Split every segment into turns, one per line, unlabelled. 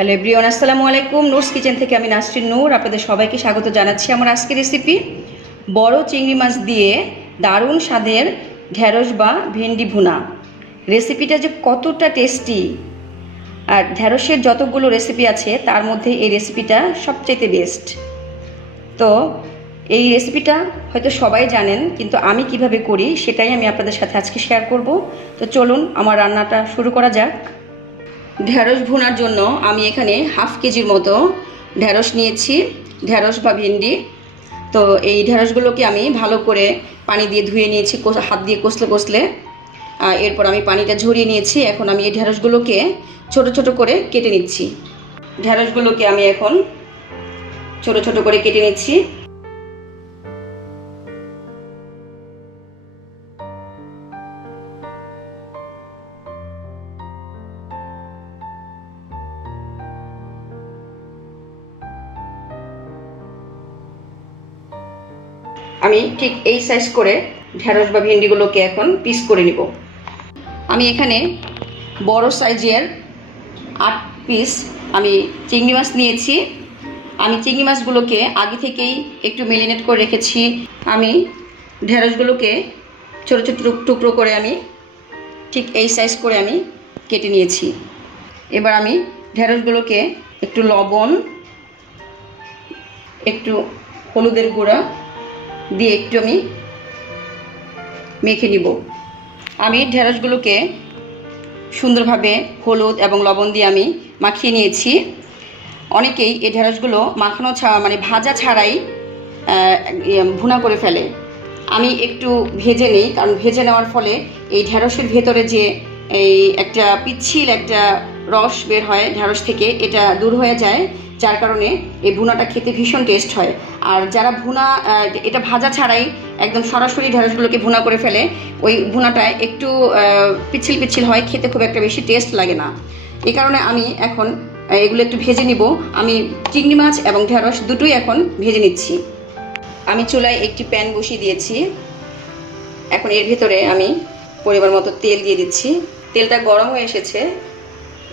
Hello everyone, আসসালামু আলাইকুম। Notes kitchen থেকে আমি নাসরিন নূর। আপনাদের সবাইকে স্বাগত জানাচ্ছি আমার আজকের রেসিপি বড় চিংড়ি মাছ দিয়ে দারুণ স্বাদের ঢ্যাঁড়স বা ভেন্ডি ভুনা। রেসিপিটা যে কতটা টেস্টি আর ঢ্যাঁড়সের যতগুলো রেসিপি আছে, তার মধ্যে এই রেসিপিটা সবচাইতে বেস্ট তো এই রেসিপিটা হয়তো সবাই জানেন, কিন্তু আমি কীভাবে করি সেটাই আমি আপনাদের সাথে আজকে শেয়ার করব। তো চলুন, আমার রান্নাটা শুরু করা যাক। ঢ্যাঁড়স ভুনার জন্য আমি এখানে হাফ কেজির মতো ঢ্যাঁড়স নিয়েছি ঢ্যাঁড়স বা ভেন্ডি। তো এই ঢ্যাঁড়সগুলোকে আমি ভালো করে পানি দিয়ে ধুয়ে নিয়েছি হাত দিয়ে কষলে কষলে। এরপর আমি পানিটা ঝরিয়ে নিয়েছি, এখন আমি এই ঢ্যাঁড়সগুলোকে ছোট ছোট করে কেটে নিচ্ছি। ঢ্যাঁড়সগুলোকে আমি এখন ছোট ছোট করে কেটে নিচ্ছি। আমি ঠিক এই সাইজ করে ঢ্যাঁড়স বা ভেন্ডিগুলোকে এখন পিস করে নিব। আমি এখানে বড় সাইজের আট পিস আমি চিংড়ি মাছ নিয়েছি। আমি চিংড়ি মাছগুলোকে আগে থেকেই একটু মেরিনেট করে রেখেছি। আমি ঢ্যাঁড়সগুলোকে ছোটো ছোটো টুক- টুকরো করে আমি ঠিক এই সাইজ করে আমি কেটে নিয়েছি। এবার আমি ঢ্যাঁড়সগুলোকে একটু লবণ, একটু হলুদের গুঁড়া দিয়ে একটু আমি মেখে নিব। আমি ঢেঁড়সগুলোকে সুন্দরভাবে হলুদ এবং লবণ দিয়ে আমি মাখিয়ে নিয়েছি। অনেকেই এই ঢেঁড়সগুলো মাখানো ছাড়া মানে ভাজা ছাড়াই ইয়ে, ভুনা করে ফেলে। আমি একটু ভেজে নিই কারণ ভেজে নেওয়ার ফলে এই ঢেঁড়সের ভেতরে যে এই একটা পিচ্ছিল একটা রস বের হয় ঢেঁড়স থেকে, এটা দূর হয়ে যায়, যার কারণে এই ভুনাটা খেতে ভীষণ টেস্ট হয়। আর যারা ভুনা এটা ভাজা ছাড়াই একদম সরাসরি ঢেঁড়সগুলোকে ভুনা করে ফেলে, ওই ভুনাটায় একটু পিচ্ছিল পিচ্ছিল হয়, খেতে খুব একটা বেশি টেস্ট লাগে না। এই কারণে আমি এখন এগুলো একটু ভেজে নিব। আমি চিংড়ি মাছ এবং ঢেঁড়স দুটোই এখন ভেজে নিচ্ছি। আমি চুলায় একটি প্যান বসিয়ে দিয়েছি। এখন এর ভিতরে আমি পরিমাণ মতো তেল দিয়ে দিচ্ছি। তেলটা গরম হয়ে এসেছে।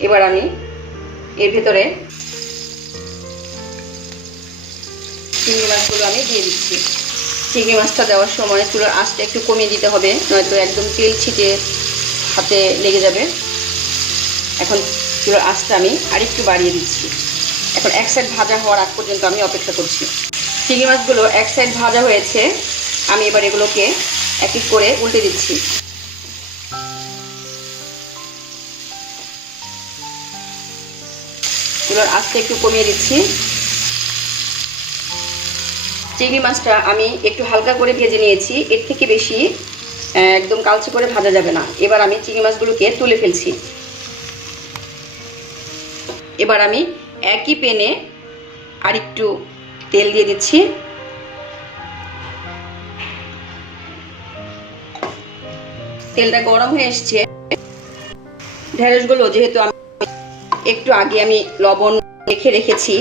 এবার আমি এর ভিতরে চিংড়ি মাছগুলো আমি দিয়ে দিচ্ছি। চিংড়ি মাছটা দেওয়ার সময় চুলার আঁচটা একটু কমিয়ে দিতে হবে, নয়তো একদম তেল ছিটে হাতে লেগে যাবে। এখন চুলোর আঁচটা আমি আরেকটু বাড়িয়ে দিচ্ছি। এখন এক সাইড ভাজা হওয়ার আগ পর্যন্ত আমি অপেক্ষা করছি। চিংড়ি মাছগুলো এক সাইড ভাজা হয়েছে, আমি এবার এগুলোকে এক এক করে উল্টে দিচ্ছি। চুলার আঁচটা একটু কমিয়ে দিচ্ছি। চিংড়ি মাছটা আমি একটু হালকা করে ভেজে নিয়েছি। এর থেকে বেশি একদম কালচে করে ভাজা যাবে না। এবার আমি চিংড়ি মাছগুলোকে তুলে ফেলছি। এবার আমি একই পেনে আরেকটু তেল দিয়ে দিচ্ছি। তেলটা গরম হয়ে এসছে। ঢেঁড়সগুলো যেহেতু আমি একটু আগে আমি লবণ রেখে রেখেছি।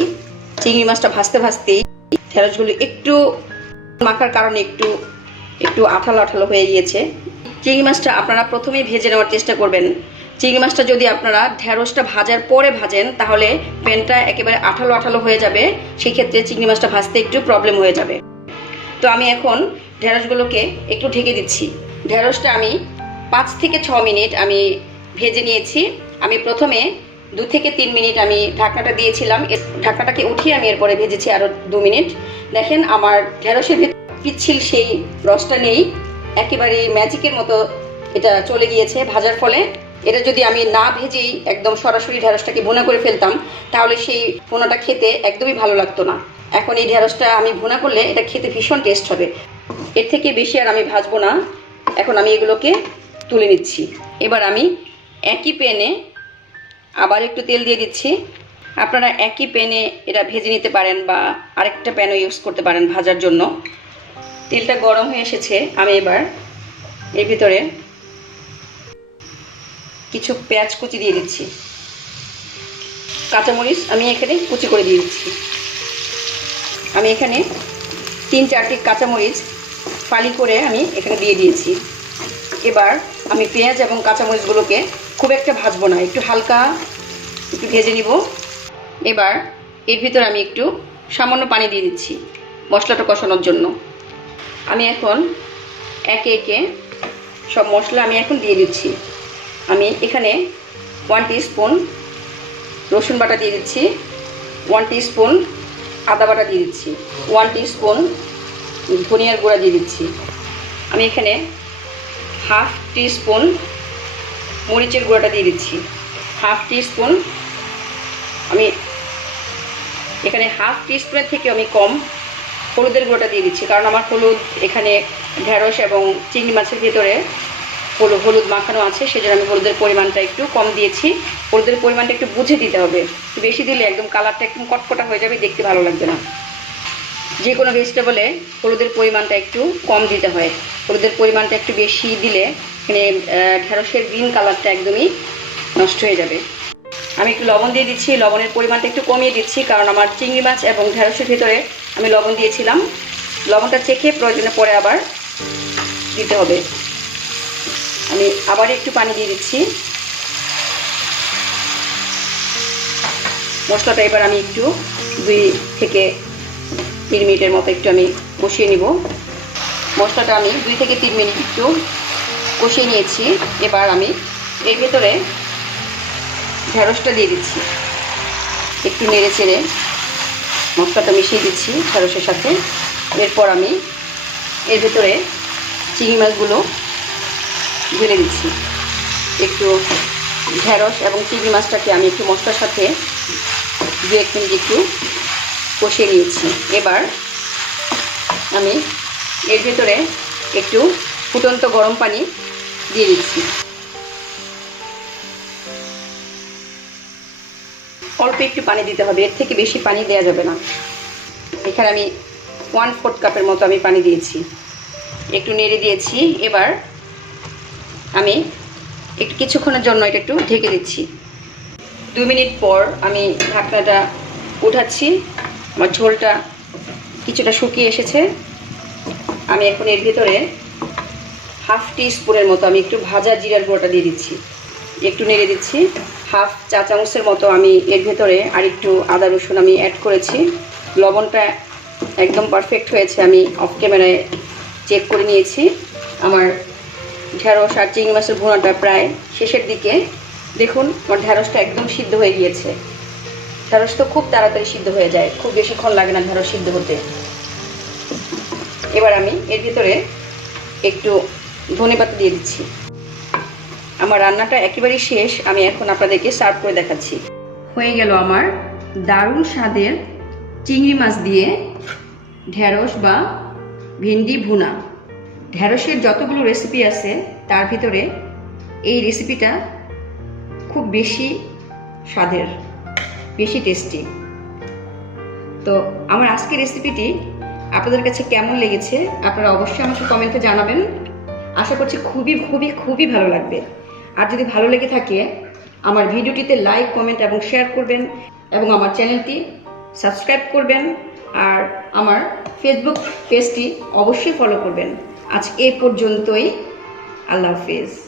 চিংড়ি মাছটা ভাজতে ভাজতেই ঢেঁড়সগুলো একটু মাখার কারণে একটু একটু আঠালো আঠালো হয়ে গিয়েছে। চিংড়ি মাছটা আপনারা প্রথমেই ভেজে নেওয়ার চেষ্টা করবেন। চিংড়ি মাছটা যদি আপনারা ঢেঁড়সটা ভাজার পরে ভাজেন, তাহলে প্যানটা একেবারে আঠালো আঠালো হয়ে যাবে। সেই ক্ষেত্রে চিংড়ি মাছটা ভাজতে একটু প্রবলেম হয়ে যাবে। তো আমি এখন ঢেঁড়সগুলোকে একটু ঢেকে দিচ্ছি। ঢেঁড়সটা আমি পাঁচ থেকে ছ মিনিট আমি ভেজে নিয়েছি। আমি প্রথমে দু থেকে তিন মিনিট আমি ঢাকনাটা দিয়েছিলাম। এর- ঢাকনাটাকে উঠিয়ে আমি এরপরে ভেজেছি আরও দু মিনিট। দেখেন আমার ঢেঁড়সের ভেতর পিচ্ছিল সেই রসটা নেই। একেবারে ম্যাজিকের মতো এটা চলে গিয়েছে ভাজার ফলে। এটা যদি আমি না ভেজেই একদম সরাসরি ঢেঁড়সটাকে ভুনা করে ফেলতাম, তাহলে সেই ভুনাটা খেতে একদমই ভালো লাগতো না। এখন এই ঢেঁড়সটা আমি ভুনা করলে এটা খেতে ভীষণ টেস্ট হবে। এর থেকে বেশি আর আমি ভাজবো না। এখন আমি এগুলোকে তুলে নিচ্ছি। এবার আমি একই প্যানে আবার একটু তেল দিয়ে দিচ্ছি। আপনারা একই প্যানে এটা ভেজে নিতে পারেন বা আরেকটা প্যানও ইউজ করতে পারেন ভাজার জন্য। তেলটা গরম হয়ে এসেছে, আমি এবার এর ভিতরে কিছু পেঁয়াজ কুচি দিয়ে দিচ্ছি। কাঁচামরিচ আমি এখানে কুচি করে দিয়ে দিচ্ছি। আমি এখানে তিন চারটি কাঁচামরিচ ফালি করে আমি এখানে দিয়ে দিয়েছি। এবার আমি পেঁয়াজ এবং কাঁচামরিচগুলোকে খুব একটা ভাজবো না। একটু হালকা একটু ভেজে নিব। এবার এর ভিতরে আমি একটু সামান্য পানি দিয়ে দিচ্ছি মশলাটা কষানোর জন্য। আমি এখন একে একে সব মশলা আমি এখন দিয়ে দিচ্ছি। আমি এখানে ওয়ান স্পুন রসুন বাটা দিয়ে দিচ্ছি ওয়ান স্পুন আদা বাটা দিয়ে দিচ্ছি ওয়ান স্পুন ধনিয়ার গুঁড়া দিয়ে দিচ্ছি। আমি এখানে হাফ স্পুন মরিচের গুঁড়াটা দিয়ে দিচ্ছি। হাফ স্পুন আমি এখানে হাফ স্পুনের থেকে আমি কম হলুদের গুঁড়োটা দিয়ে দিচ্ছি, কারণ আমার হলুদ এখানে ঢেঁড়স এবং চিংড়ি মাছের ভেতরে হলুদ হলুদ মাখানো আছে, সেজন্য আমি হলুদের পরিমাণটা একটু কম দিয়েছি। হলুদের পরিমাণটা একটু বুঝে দিতে হবে। বেশি দিলে একদম কালারটা একদম কটকটা হয়ে যাবে, দেখতে ভালো লাগবে না। যে কোনো ভেজিটেবলে হলুদের পরিমাণটা একটু কম দিতে হয়। হলুদের পরিমাণটা একটু বেশি দিলে এখানে ঢেঁড়সের গ্রিন কালারটা একদমই নষ্ট হয়ে যাবে। আমি একটু লবণ দিয়ে দিচ্ছি, লবণের পরিমাণটা একটু কমিয়ে দিচ্ছি, কারণ আমার চিংড়ি মাছ এবং ঢেঁড়সের ভেতরে আমি লবণ দিয়েছিলাম। লবণটা চেখে প্রয়োজনে পরে আবার দিতে হবে। আমি আবার একটু পানি দিয়ে দিচ্ছি। মশলাটা এবার আমি একটু দুই থেকে তিন মিনিটের মতো একটু আমি কষিয়ে নিব। মশলাটা আমি দুই থেকে তিন মিনিট একটু কষিয়ে নিয়েছি। এবার আমি এর ভেতরে ঢেঁড়সটা দিয়ে দিচ্ছি। একটু নেড়ে চেড়ে মশলাটা মিশিয়ে দিচ্ছি ঢেঁড়সের সাথে। এরপর আমি এর ভেতরে চিংড়ি মাছগুলো ঢেলে দিচ্ছি। একটু ঢেঁড়স এবং চিংড়ি মাছটাকে আমি একটু মশলার সাথে দু এক মিনিট একটু কষিয়ে নিয়েছি। এবার আমি এর ভেতরে একটু ফুটন্ত গরম পানি দিয়ে দিচ্ছি। অল্প একটু পানি দিতে হবে, এর থেকে বেশি পানি দেওয়া যাবে না। এখানে আমি ওয়ান ফোর্থ কাপের মতো আমি পানি দিয়েছি। একটু নেড়ে দিয়েছি, এবার আমি একটু কিছুক্ষণের জন্য এটা একটু ঢেকে দিচ্ছি। দু মিনিট পর আমি ঢাকনাটা উঠাচ্ছি, আমার ঝোলটা কিছুটা শুকিয়ে এসেছে। আমি এখন এর ভিতরে হাফ টি স্পুনের মতো আমি একটু ভাজা জিরার গুঁড়োটা দিয়ে দিচ্ছি। একটু নেড়ে দিচ্ছি। হাফ চা চামচের মতো আমি এর ভেতরে আর একটু আদা রসুন আমি অ্যাড করেছি। লবণটা একদম পারফেক্ট হয়েছে, আমি অফ ক্যামেরায় চেক করে নিয়েছি। আমার ঢেঁড়স আর চিংড়ি মাছের ভুনাটা প্রায় শেষের দিকে। দেখুন, আমার ঢেঁড়সটা একদম সিদ্ধ হয়ে গিয়েছে। ঢেঁড়স তো খুব তাড়াতাড়ি সিদ্ধ হয়ে যায়, খুব বেশিক্ষণ লাগে না ঢেঁড়স সিদ্ধ হতে। এবার আমি এর ভিতরে একটু ধনে পাতা দিয়ে দিচ্ছি। আমার রান্নাটা একেবারেই শেষ, আমি এখন আপনাদেরকে সার্ভ করে দেখাচ্ছি। হয়ে গেল আমার দারুণ স্বাদের চিংড়ি মাছ দিয়ে ঢেঁড়স বা ভেন্ডি ভুনা। ঢেঁড়সের যতগুলো রেসিপি আছে, তার ভিতরে এই রেসিপিটা খুব বেশি স্বাদের, বেশি টেস্টি তো আমার আজকের রেসিপিটি আপনাদের কাছে কেমন লেগেছে আপনারা অবশ্যই আমাকে কমেন্টে জানাবেন। আশা করছি খুবই খুবই খুবই ভালো লাগবে। আর যদি ভালো লেগে থাকে, আমার ভিডিওটিতে লাইক কমেন্ট এবং শেয়ার করবেন এবং আমার চ্যানেলটি সাবস্ক্রাইব করবেন আর আমার ফেসবুক পেজটি অবশ্যই ফলো করবেন। আজ এ পর্যন্তই। আল্লাহ হাফিজ।